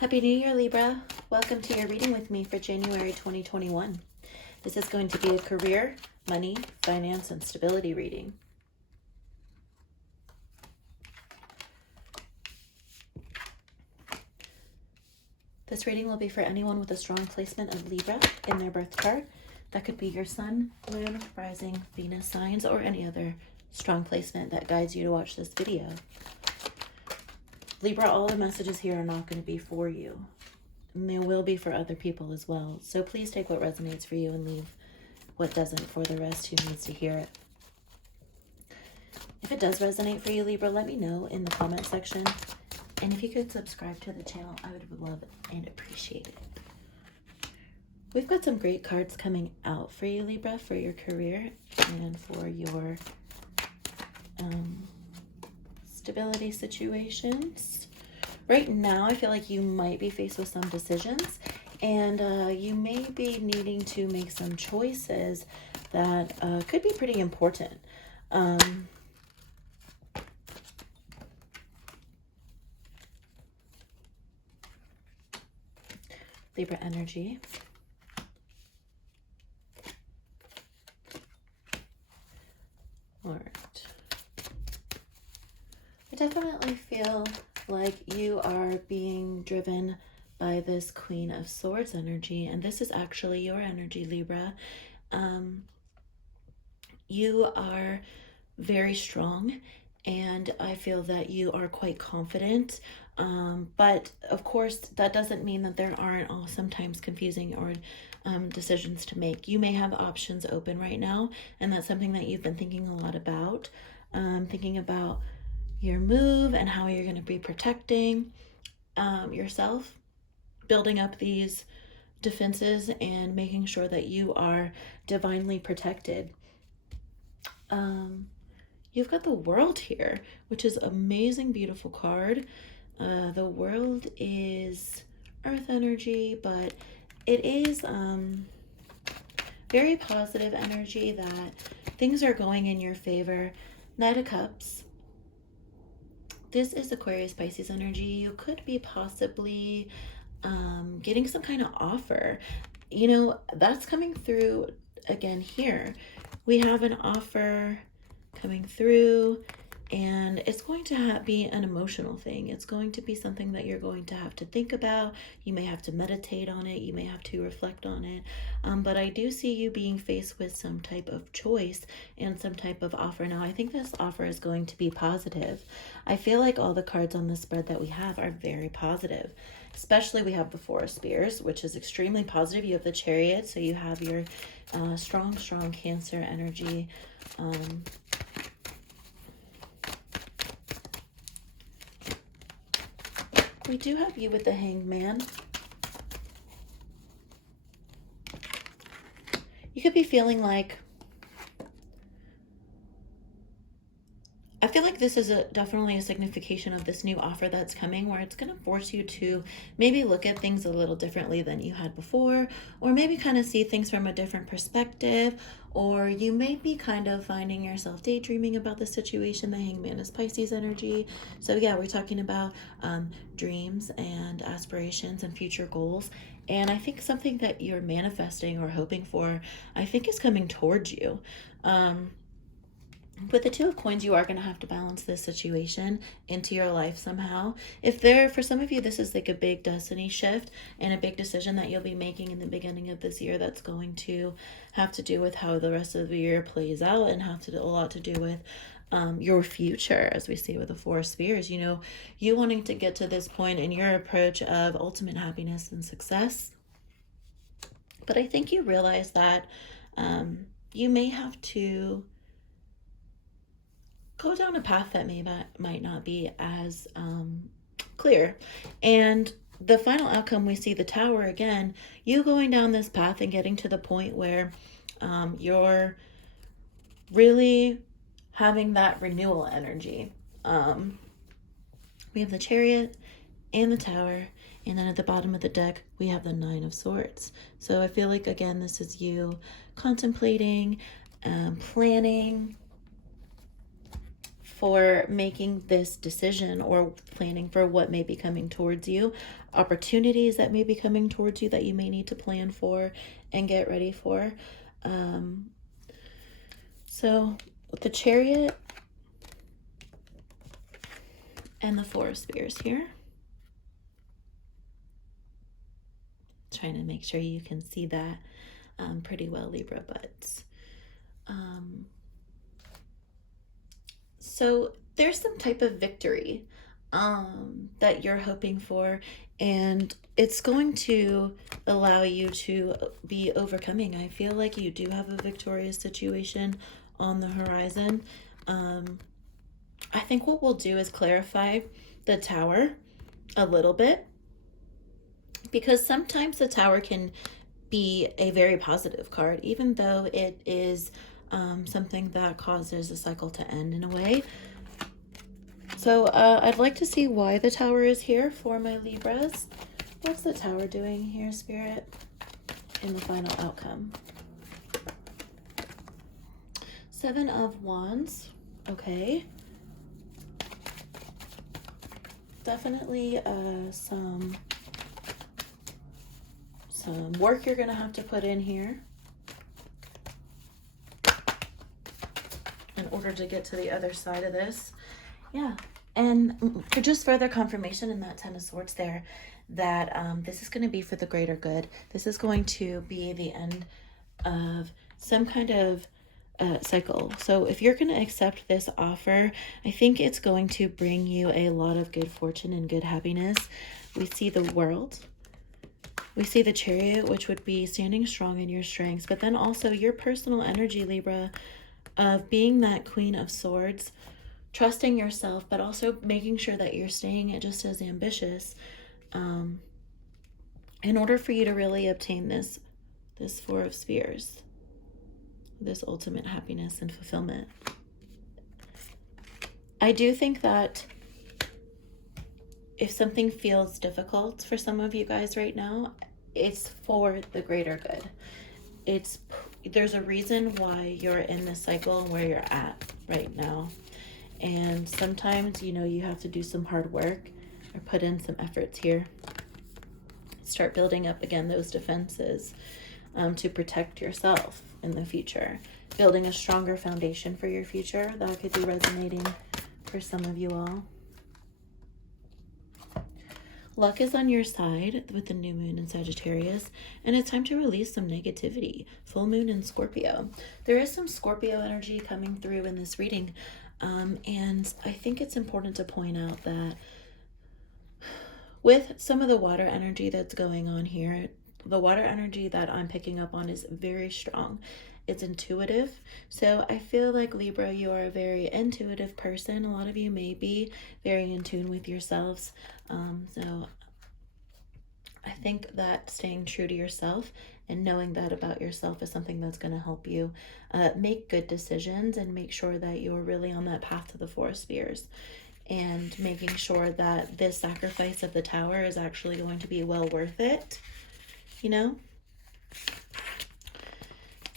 Happy New Year, Libra. Welcome to your reading with me for January 2021. This is going to be a career, money, finance, and stability reading. This reading will be for anyone with a strong placement of Libra in their birth chart. That could be your sun, moon, rising, Venus signs, or any other strong placement that guides you to watch this video. Libra, all the messages here are not going to be for you. And they will be for other people as well. So please take what resonates for you and leave what doesn't for the rest who needs to hear it. If it does resonate for you, Libra, let me know in the comment section. And if you could subscribe to the channel, I would love and appreciate it. We've got some great cards coming out for you, Libra, for your career and for your stability situations. Right now, I feel like you might be faced with some decisions, and you may be needing to make some choices that could be pretty important. Libra energy. All right. I definitely feel like you are being driven by this Queen of Swords energy, and this is actually your energy, Libra. You are very strong, and I feel that you are quite confident, but of course that doesn't mean that there aren't all sometimes confusing or decisions to make. You may have options open right now, and that's something that you've been thinking a lot about, thinking about your move and how you're going to be protecting yourself, building up these defenses and making sure that you are divinely protected. You've got the World here, which is amazing, beautiful card. The World is earth energy, but it is very positive energy that things are going in your favor. Knight of Cups. This is Aquarius, Pisces energy. You could be possibly getting some kind of offer. You know, that's coming through again here. We have an offer coming through, and it's going to be an emotional thing. It's going to be something that you're going to have to think about. You may have to meditate on it. You may have to reflect on it. But I do see you being faced with some type of choice and some type of offer. Now, I think this offer is going to be positive. I feel like all the cards on the spread that we have are very positive. Especially we have the Four of Spears, which is extremely positive. You have the Chariot, so you have your strong Cancer energy. We do have you with the Hanged Man. You could be feeling like, I feel like this is definitely a signification of this new offer that's coming, where it's going to force you to maybe look at things a little differently than you had before, or maybe kind of see things from a different perspective, or you may be kind of finding yourself daydreaming about the situation. The Hanged Man is Pisces energy. So yeah, we're talking about dreams and aspirations and future goals. And I think something that you're manifesting or hoping for, I think, is coming towards you. With the Two of Coins, you are going to have to balance this situation into your life somehow. For some of you, this is like a big destiny shift and a big decision that you'll be making in the beginning of this year that's going to have to do with how the rest of the year plays out and have to do a lot to do with your future, as we see with the Four of Spears. You know, you wanting to get to this point in your approach of ultimate happiness and success. But I think you realize that you may have to go down a path that might not be as clear. And the final outcome, we see the Tower again, you going down this path and getting to the point where you're really having that renewal energy. We have the Chariot and the Tower, and then at the bottom of the deck, we have the Nine of Swords. So I feel like, again, this is you contemplating, planning, for making this decision or planning for what may be coming towards you, opportunities that may be coming towards you that you may need to plan for and get ready for. So with the Chariot and the Four of Spears here, trying to make sure you can see that pretty well, Libra, but so there's some type of victory that you're hoping for, and it's going to allow you to be overcoming. I feel like you do have a victorious situation on the horizon. I think what we'll do is clarify the Tower a little bit, because sometimes the Tower can be a very positive card, even though it is something that causes a cycle to end in a way. So I'd like to see why the Tower is here for my Libras. What's the Tower doing here, Spirit, in the final outcome? Seven of Wands. Okay. Definitely some work you're going to have to put in here in order to get to the other side of this. Yeah. And for just further confirmation in that Ten of Swords there, that this is going to be for the greater good. This is going to be the end of some kind of cycle. So if you're going to accept this offer, I think it's going to bring you a lot of good fortune and good happiness. We see the World. We see the Chariot, which would be standing strong in your strengths, but then also your personal energy, Libra, of being that Queen of Swords, trusting yourself, but also making sure that you're staying just as ambitious in order for you to really obtain this Four of Spears, this ultimate happiness and fulfillment. I do think that if something feels difficult for some of you guys right now, it's for the greater good. There's a reason why you're in this cycle where you're at right now. And sometimes, you have to do some hard work or put in some efforts here. Start building up again those defenses to protect yourself in the future. Building a stronger foundation for your future. That could be resonating for some of you all. Luck is on your side with the new moon in Sagittarius, and it's time to release some negativity. Full moon in Scorpio. There is some Scorpio energy coming through in this reading, and I think it's important to point out that with some of the water energy that's going on here, the water energy that I'm picking up on is very strong. It's intuitive. So I feel like, Libra, you are a very intuitive person. A lot of you may be very in tune with yourselves. So I think that staying true to yourself and knowing that about yourself is something that's going to help you make good decisions and make sure that you're really on that path to the Four Spheres, and making sure that this sacrifice of the Tower is actually going to be well worth it,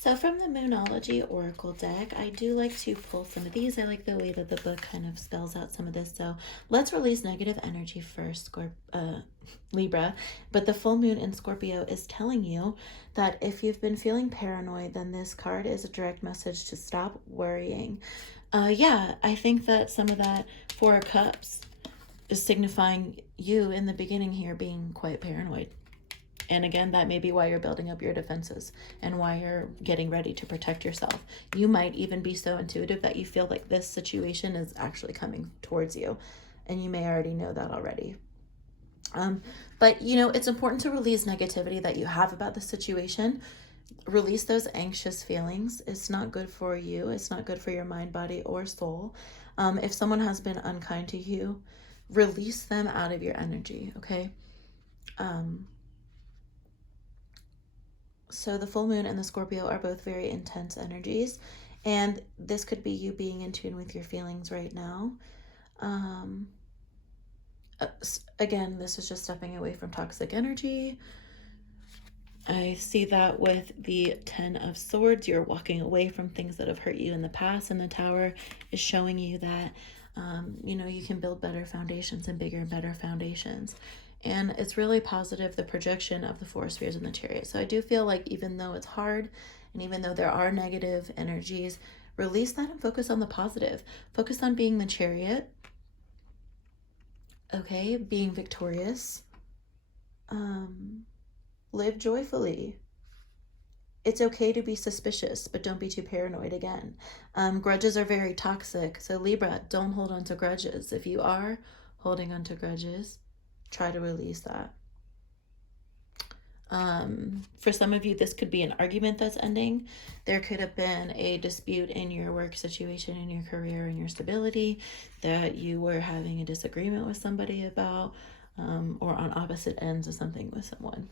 So from the Moonology Oracle deck, I do like to pull some of these. I like the way that the book kind of spells out some of this. So let's release negative energy first, Libra. But the full moon in Scorpio is telling you that if you've been feeling paranoid, then this card is a direct message to stop worrying. Yeah, I think that some of that Four of Cups is signifying you in the beginning here being quite paranoid. And again, that may be why you're building up your defenses and why you're getting ready to protect yourself. You might even be so intuitive that you feel like this situation is actually coming towards you, and you may already know that already. But, it's important to release negativity that you have about the situation. Release those anxious feelings. It's not good for you. It's not good for your mind, body, or soul. If someone has been unkind to you, release them out of your energy, okay? So the full moon and the Scorpio are both very intense energies, and this could be you being in tune with your feelings right now. Again, this is just stepping away from toxic energy. I see that with the 10 of Swords. You're walking away from things that have hurt you in the past, and the Tower is showing you that, you know, you can build better foundations and bigger and better foundations. And it's really positive, the projection of the Four Spheres in the Chariot. So I do feel like even though it's hard, and even though there are negative energies, release that and focus on the positive. Focus on being the Chariot, okay? Being victorious. Live joyfully. It's okay to be suspicious, but don't be too paranoid again. Grudges are very toxic. So Libra, don't hold on to grudges. If you are holding on to grudges, try to release that. For some of you, this could be an argument that's ending. There could have been a dispute in your work situation, in your career, in your stability that you were having a disagreement with somebody about, or on opposite ends of something with someone.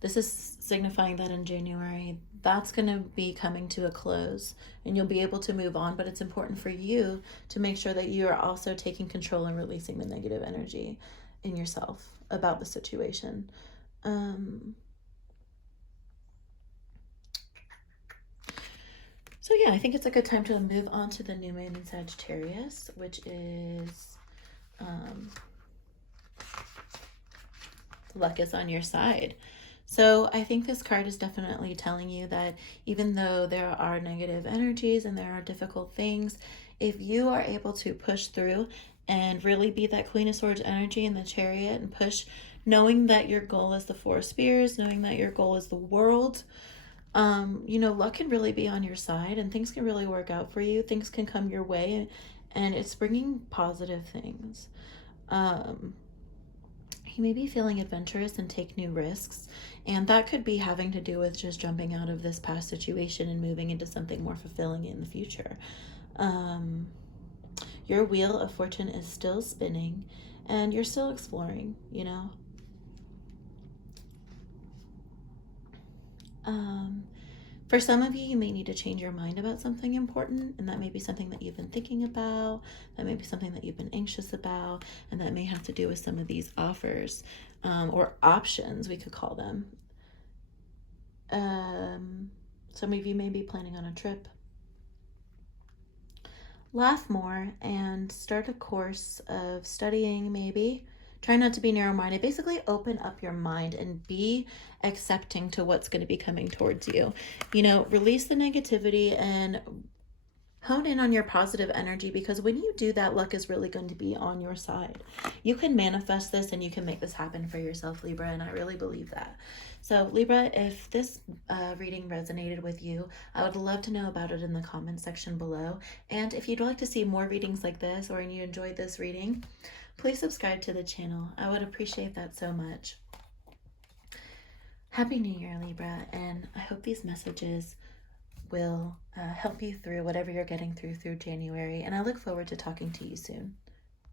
This is signifying that in January, that's going to be coming to a close and you'll be able to move on. But it's important for you to make sure that you are also taking control and releasing the negative energy in yourself about the situation. So yeah, I think it's a good time to move on to the new moon in Sagittarius, which is luck is on your side. So I think this card is definitely telling you that even though there are negative energies and there are difficult things, if you are able to push through and really be that Queen of Swords energy in the Chariot and push, knowing that your goal is the Four Spheres, knowing that your goal is the world, you know, luck can really be on your side and things can really work out for you. Things can come your way and it's bringing positive things. You may be feeling adventurous and take new risks, and that could be having to do with just jumping out of this past situation and moving into something more fulfilling in the future. Your wheel of fortune is still spinning and you're still exploring, you know. For some of you, you may need to change your mind about something important, and that may be something that you've been thinking about, that may be something that you've been anxious about, and that may have to do with some of these offers, or options, we could call them. Some of you may be planning on a trip. Laugh more and start a course of studying, maybe. Try not to be narrow-minded. Basically, open up your mind and be accepting to what's going to be coming towards you. You know, release the negativity and hone in on your positive energy, because when you do that, luck is really going to be on your side. You can manifest this and you can make this happen for yourself, Libra, and I really believe that. So Libra, if this reading resonated with you, I would love to know about it in the comment section below. And if you'd like to see more readings like this, or you enjoyed this reading, please subscribe to the channel. I would appreciate that so much. Happy New Year, Libra, and I hope these messages will help you through whatever you're getting through January, and I look forward to talking to you soon.